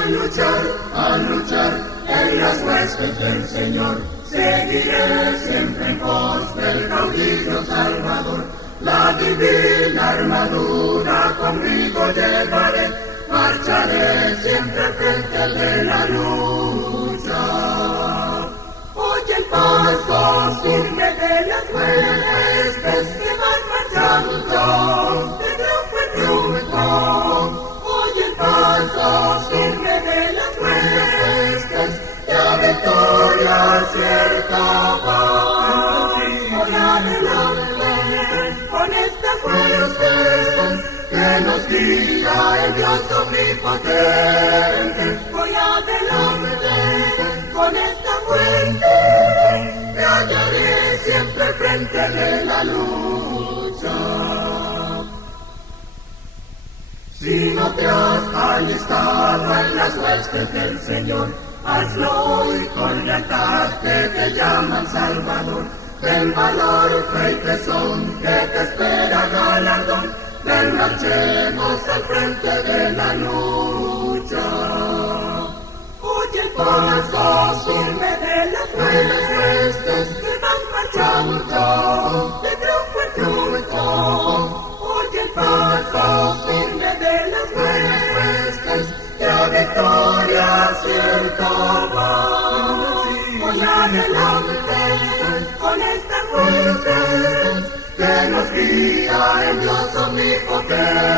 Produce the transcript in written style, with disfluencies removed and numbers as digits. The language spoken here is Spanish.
a luchar en las huestes del Señor. Seguiré siempre en pos del caudillo Salvador. La divina armadura conmigo llevaré, marcharé siempre frente de la lucha. Oye el paso firme de las huestes que van marchando de triunfo en triunfo. Oye el paso firme de las huestes que a victoria cierta va. Voy adelante con estas huestes que nos guía el Dios omnipotente. Voy adelante con esta fuente, me hallaré siempre frente de la lucha. Si no te has alistado en las huestes del Señor, hazlo hoy con lealtad que te llaman Salvador. Ten valor, fe y tesón, que te espera galardón. Ven, marchemos al frente de la lucha. Oye el paso firme de las huestes que van marchando de triunfo en triunfo. Oye el paso firme de las huestes que a victoria cierta va. Voy adelante con estas huestes que nos guía el Dios omnipotente.